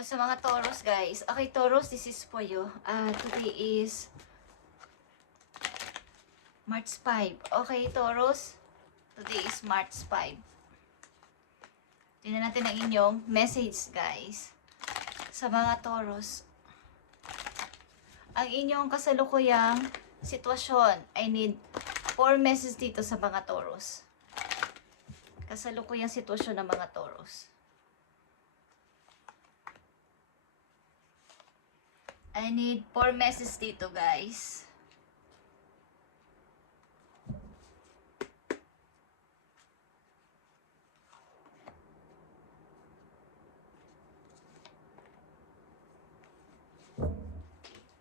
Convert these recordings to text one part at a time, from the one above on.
Ayun, sa mga Taurus, guys. Okay, Taurus, this is for you. Today is March 5. Okay, Taurus, today is March 5. Tingnan natin ang inyong message, guys. Sa mga Taurus. Ang inyong kasalukuyang sitwasyon. I need 4 messages dito sa mga Taurus. Kasalukuyang sitwasyon ng mga Taurus. I need 4 messages dito, guys.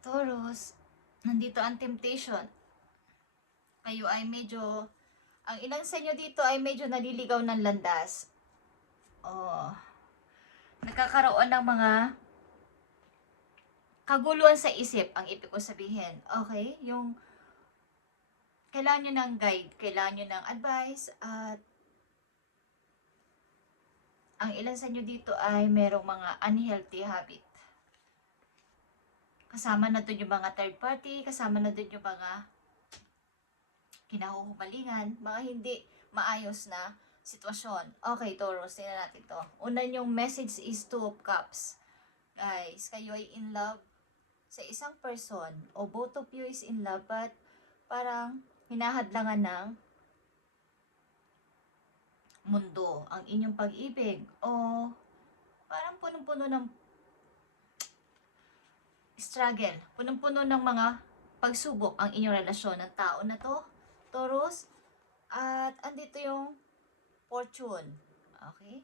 Taurus, nandito ang temptation. Kayo ay medyo, ang ilang sa inyo dito ay medyo naliligaw ng landas. Oh, nagkakaroon ng mga kaguluhan sa isip, ang ibig ko sabihin. Okay? Yung kailangan nyo ng guide, kailangan nyo ng advice, at ang ilan sa inyo dito ay merong mga unhealthy habit. Kasama na doon yung mga third party, kasama na doon yung mga kinahuhumalingan, mga hindi maayos na sitwasyon. Okay, Taurus, tingnan natin to. Una yung message is 2 of Cups. Guys, kayo ay in love sa isang person, o both of you is in love, but parang hinahadlangan ng mundo ang inyong pag-ibig, o parang punong-puno ng struggle, punong-puno ng mga pagsubok ang inyong relasyon ng tao na to, Taurus. At andito yung fortune. Okay?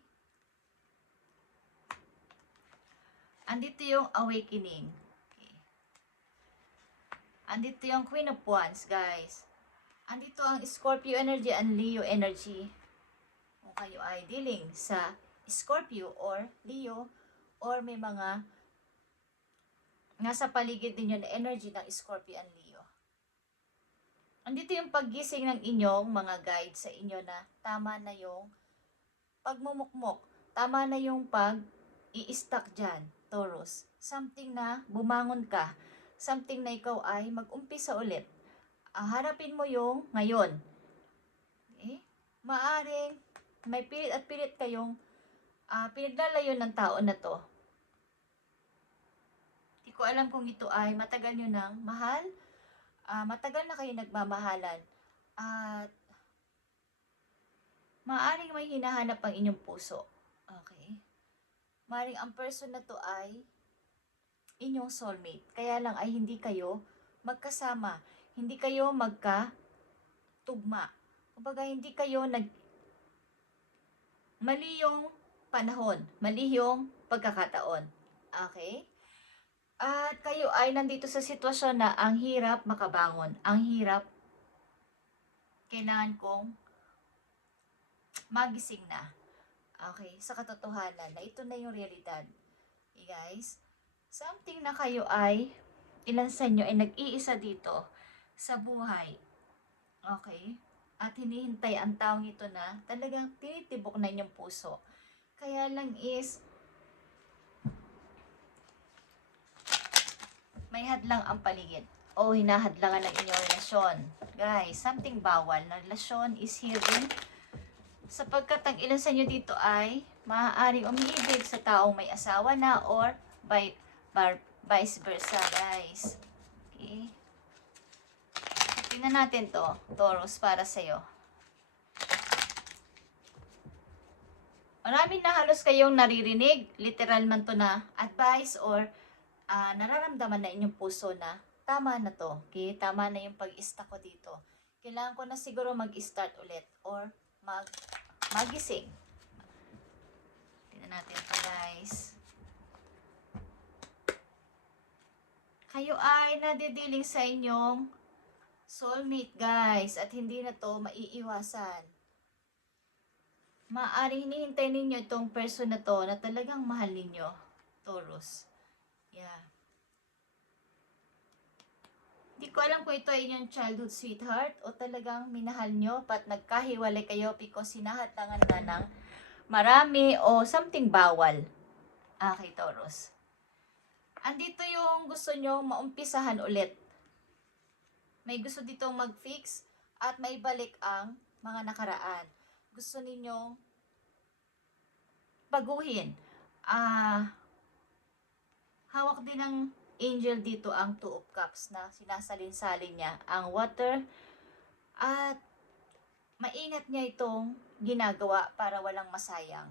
Andito yung awakening. Okay. Andito yung Queen of Wands, guys. Andito ang Scorpio energy and Leo energy. Kung kayo ay dealing sa Scorpio or Leo, or may mga nasa paligid ninyo na energy ng Scorpio and Leo. Andito yung paggising ng inyong mga guide sa inyo na tama na yung pagmumukmok. Tama na yung pag-i-stuck dyan, Taurus. Something na bumangon ka. Something na ikaw ay mag-umpisa ulit. Harapin mo yung ngayon. Okay? Maaring may pilit at pilit kayong pinaglalayo ng tao na to. Hindi ko alam kung ito ay matagal nyo nang mahal. Matagal na kayo nagmamahalan. At maaring may hinahanap ang inyong puso. Okay? Maaring ang person na to ay inyong soulmate. Kaya lang ay hindi kayo magkasama. Hindi kayo magkatugma. Kumbaga hindi kayo mali yung panahon. Mali yung pagkakataon. Okay? At kayo ay nandito sa sitwasyon na ang hirap makabangon. Ang hirap, kailangan kong magising na. Okay? Sa katotohanan na ito na yung realidad. Okay, guys? Something na kayo ay, ilan sa inyo ay nag-iisa dito sa buhay. Okay? At hinihintay ang taong ito na talagang tinitibok na inyong puso. Kaya lang is, may hadlang ang paligid o hinahadlangan ng inyong relasyon. Guys, something bawal na relasyon is here din. Sapagkat ang ilan sa inyo dito ay maaaring umiibig sa taong may asawa na or vice versa, guys. Okay. Tingnan natin to, Taurus, para sa'yo. Maraming na halos kayong naririnig, literal man to na advice or nararamdaman na inyong puso na tama na to. Okay? Tama na yung pag-stuck ko dito. Kailangan ko na siguro mag-start ulit or magising. Tingnan natin ito, guys. Kayo ay nadidealing sa inyong soulmate, guys, at hindi na to maiiwasan. Maaaring hinihintay ninyo itong person na to na talagang mahal ninyo, Taurus. Yeah. Hindi ko alam kung ito ay inyong childhood sweetheart o talagang minahal nyo pat nagkahiwalay kayo because sinahadlangan na ng marami o something bawal. Okay, Taurus. Andito yung gusto nyo maumpisahan ulit. May gusto ditong mag-fix at may balik ang mga nakaraan. Gusto ninyong baguhin. Hawak din ng angel dito ang Two of Cups na sinasalin-salin niya ang water at maingat niya itong ginagawa para walang masayang.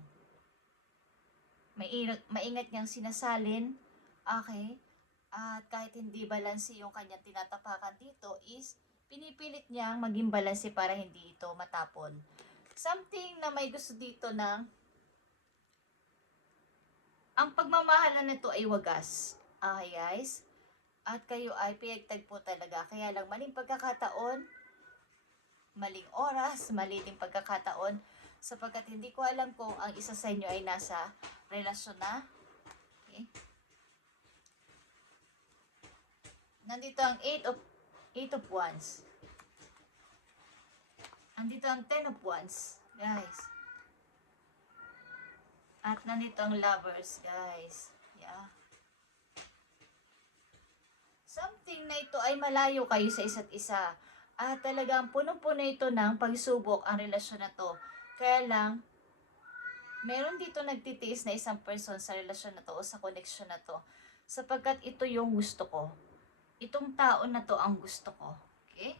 Maingat niyang sinasalin, okay? At kahit hindi balanse yung kanyang tinatapakan dito is pinipilit niyang maging balanse para hindi ito matapon. Something na may gusto dito ng ang pagmamahalan nito ay wagas. Okay guys? At kayo ay pinagtagpo talaga. Kaya lang maling pagkakataon, maling oras, mali din pagkakataon sapagkat hindi ko alam kung ang isa sa inyo ay nasa relasyon na. Okay? Nandito ang 8 of Wands. Nandito ang 10 of Wands, guys. At nandito ang Lovers, guys. Yeah. Something na ito ay malayo kayo sa isa't isa. At talagang punong-puno ito ng pagsubok ang relasyon na to. Kaya lang, meron dito nagtitiis na isang person sa relasyon na to o sa connection na to. Sapagkat ito yung gusto ko. Itong tao na to ang gusto ko. Okay?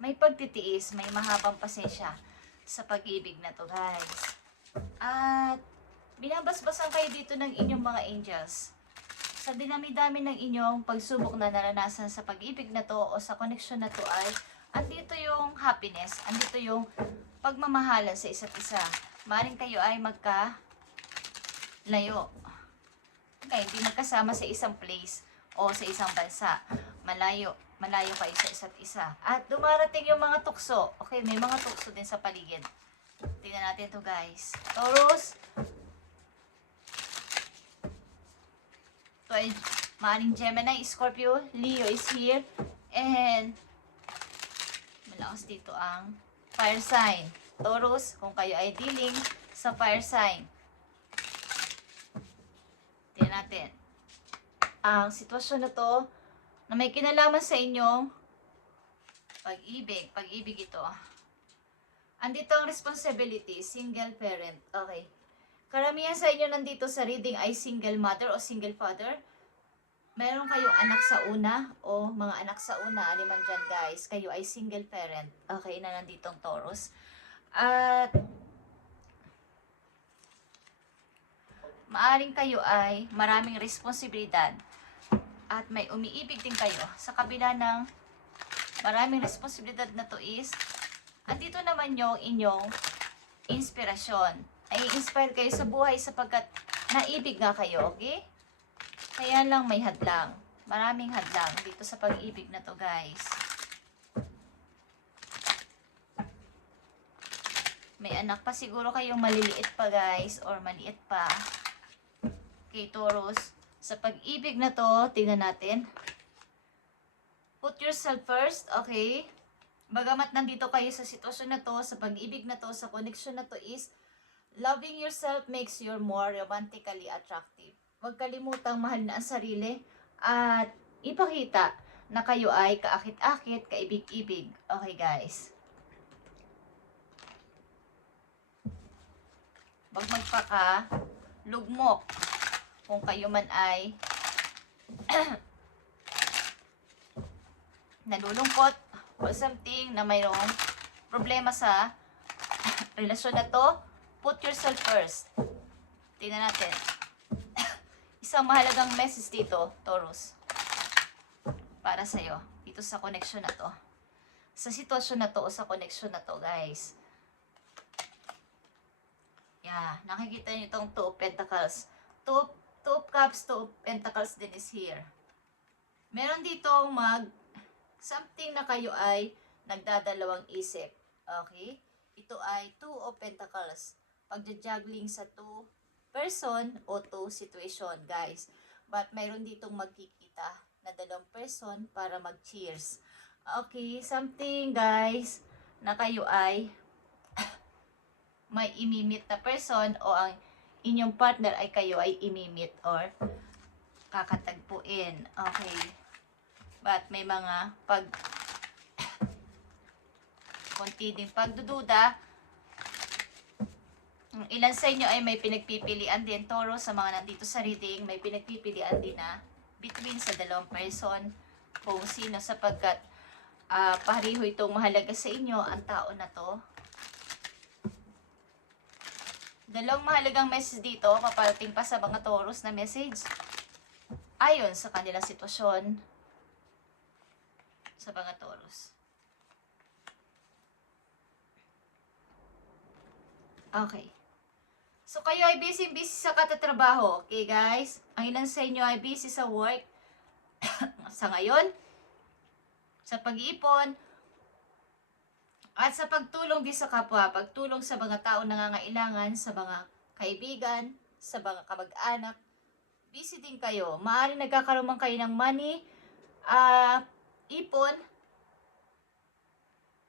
May pagtitiis, may mahabang pasensya sa pag-ibig na to, guys. At binabasbasan kayo dito ng inyong mga angels. Sa dinami-dami ng inyong pagsubok na naranasan sa pag-ibig na to o sa connection na to ay andito yung happiness, andito yung pagmamahalan sa isa't isa. Maring kayo ay magka-layo. Okay, hindi magkasama sa isang place o sa isang bansa. Malayo kayo sa isa't isa. At dumarating yung mga tukso. Okay, may mga tukso din sa paligid. Tingnan natin to, guys. Taurus. Ito ay maaaring Gemini, Scorpio, Leo is here. And malakas dito ang fire sign. Taurus, kung kayo ay dealing sa fire sign. Tingnan natin. Ang sitwasyon na to na may kinalaman sa inyong pag-ibig ito. Andito ang responsibility, single parent. Okay. Karamihan sa inyo nandito sa reading ay single mother o single father. Meron kayong anak sa una o mga anak sa una, aliman dyan guys. Kayo ay single parent. Okay, na nanditong Taurus. At maaring kayo ay maraming responsibilidad. At may umiibig din kayo sa kabila ng maraming responsibilidad na to is andito naman yung inyong inspirasyon. Nai-inspire kayo sa buhay sapagkat naibig nga kayo, okay? Kaya lang may hadlang. Maraming hadlang dito sa pag-ibig na to, guys. May anak pa siguro kayong maliliit pa, guys, or maliit pa. Okay, Taurus. Sa pag-ibig na to, tingnan natin. Put yourself first, okay? Bagamat nandito kayo sa sitwasyon na to, sa pag-ibig na to, sa connection na to is, loving yourself makes you more romantically attractive. Huwag kalimutang mahal na ang sarili at ipakita na kayo ay kaakit-akit, kaibig-ibig. Okay, guys? Huwag magpaka-lugmok kung kayo man ay nalulungkot or something na mayroong problema sa relasyon na to, put yourself first. Tingnan natin. Isang mahalagang message dito, Taurus, para sa'yo, dito sa connection na to. Sa sitwasyon na to o sa connection na to, guys. Yeah, nakikita niyo itong Two of Pentacles. Two of Cups, Two of Pentacles din is here. Meron dito something na kayo ay nagdadalawang isip. Okay? Ito ay Two of Pentacles. Pagja-juggling sa two person o two situation, guys. But mayroon ditong magkikita na dalawang person para mag-cheers. Okay, something, guys, na kayo ay may imimit na person o ang inyong partner ay kayo ay imimit or kakatagpuin. Okay. But may mga konti ding pagdududa. Ilan sa inyo ay may pinagpipilian din, Taurus, sa mga nandito sa reading, may pinagpipilian din na between sa dalawang person kung sino, sapagkat pareho itong mahalaga sa inyo, ang tao na to. Dalawang mahalagang message dito, paparating pa sa mga Taurus na message ayon sa kanilang sitwasyon sa mga Taurus. Okay. So, kayo ay busy sa katatrabaho. Okay, guys? Ang ilan sa inyo ay busy sa work sa ngayon, sa pag-iipon, at sa pagtulong din sa kapwa, pagtulong sa mga tao nangangailangan, sa mga kaibigan, sa mga kamag-anak. Busy din kayo. Maaaring nagkakaroon man kayo ng money, ipon.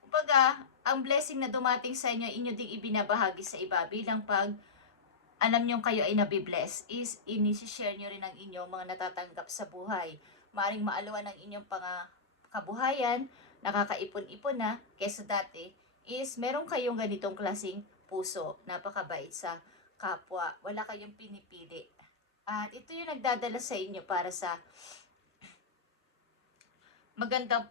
Kumbaga, ang blessing na dumating sa inyo, inyo ding ibinabahagi sa iba bilang pag alam nyo kayo ay nabibless is inisishare nyo rin ang inyong mga natatanggap sa buhay. Maaring maalawan ang inyong kabuhayan, nakakaipon-ipon na kesa dati, is meron kayong ganitong klaseng puso, napakabait sa kapwa, wala kayong pinipili. At ito yung nagdadala sa inyo para sa magandang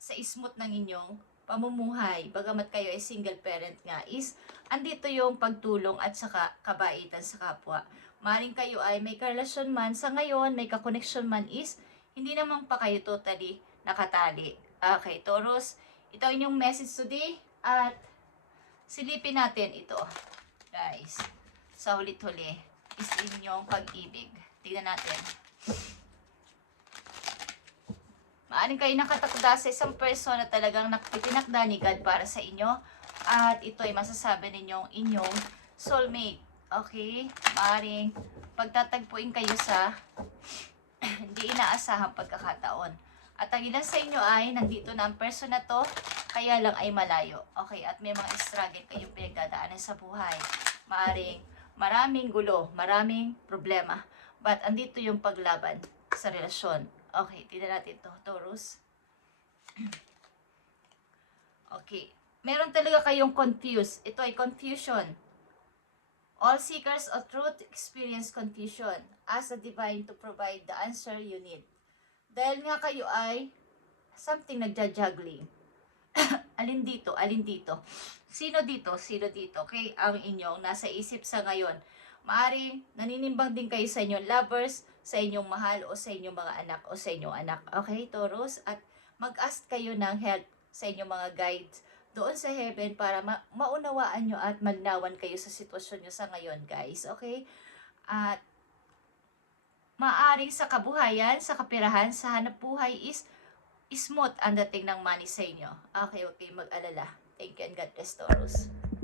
sa smooth ng inyong pamumuhay. Bagamat kayo ay single parent nga, is andito yung pagtulong at saka kabaitan sa kapwa. Maring kayo ay may karelasyon man sa ngayon, may kakoneksyon man, is hindi naman pa kayo totally nakatali. Okay, Taurus, ito ang inyong message today at silipin natin ito, guys. Sa hulit-huli is inyong pag-ibig. Tingnan natin. Maaring kayo nakatakda sa isang person na talagang itinakda ni God para sa inyo. At ito ay masasabi ninyong inyong soulmate. Okay? Maaring pagtatagpuin kayo sa hindi inaasahang pagkakataon. At ang ilan sa inyo ay nandito na ang person na to, kaya lang ay malayo. Okay? At may mga struggle kayong pinagdadaanan sa buhay. Maaring maraming gulo, maraming problema. But andito yung paglaban sa relasyon. Okay, tignan natin ito, Taurus. Okay, meron talaga kayong confused. Ito ay confusion. All seekers of truth experience confusion. Ask the divine to provide the answer you need. Dahil nga kayo ay something nagja-juggling. Alin dito, alin dito. Sino dito, sino dito. Okay, ang inyong nasa isip sa ngayon. Maaring naninimbang din kayo sa inyong lovers, sa inyong mahal, o sa inyong mga anak, o sa inyong anak. Okay, Taurus? At mag-ask kayo ng help sa inyong mga guides doon sa heaven para maunawaan nyo at malinawan kayo sa sitwasyon nyo sa ngayon, guys. Okay? At maaring sa kabuhayan, sa kapirahan, sa hanap buhay is smooth ang dating ng money sa inyo. Okay, okay, mag-alala. Thank you and God bless, Taurus.